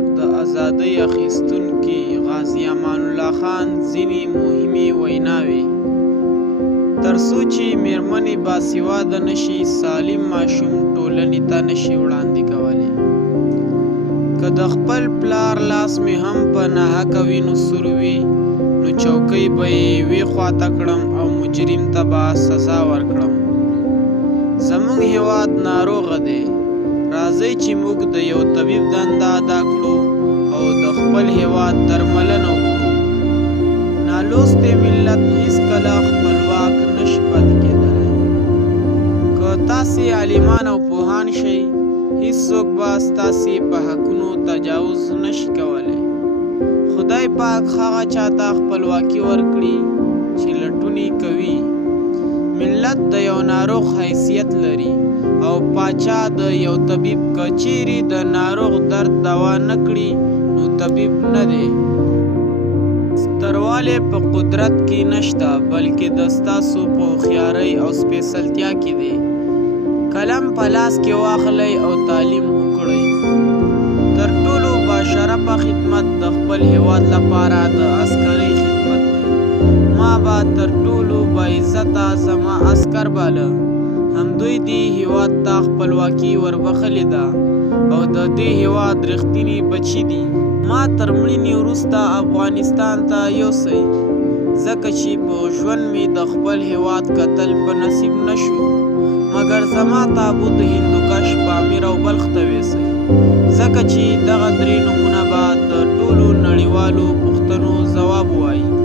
ځواک د ازادۍ اخیستونکي غازي امان الله خان ځینې مهمې ویناوې: ترڅو چې میرمنې باسواده نشي، سالم ماشوم ټولنې ته نشي وړاندې کولی. که د خپل پلار لاس مې هم په ناحقه وینو سور وي، نو چوکۍ به یې وې خواته کړم او مجرم ته به سزا ورکړم. زموږ هیواد ناروغه دی. راځئ چې موږ د یو طبیب دنده ادا کړو او د خپل هیواد درملنه وکړو. نالوستی ملت هیڅکله خپلواک نشي پاتې کېدلی. که تاسې عالمان او پوهان شئ، هیڅوک به ستاسې په حقونو تجاوز نشي کولی. خدای پاک هغه چاته خپلواکي ورکړي چې لټونې کوي. ملت د یو ناروغ حیثیت لري او پاچا د یو طبیب. که چیرې د ناروغ درد دوا نه کړي، نو طبیب نه دی. ستروالی په قدرت کې نشته، بلکې د ستاسو په هوښیارۍ او سپېڅلتیا کې دی. قلم په لاس کې واخلئ او تعلیم وکړئ. تر ټولو باشرفه خدمت د خپل هیواد لپاره د عسکرۍ خدمت دی. ما به تر ټولو باعزته زما عسکر باله. همدوی دې هیواد ته خپلواکي وربخلې ده او د دې هیواد رښتیني بچي دي. ما تر مړینې وروسته افغانستان ته یوسئ، ځکه چې په ژوند مې د خپل هیواد کتل په نصیب نشو. مګر زما تابوت هندوکش، پامیر او بلخ ته ویسئ، ځکه چې دغه درې نومونه به د ټولو نړیوالو پوښتنو ځواب وایي.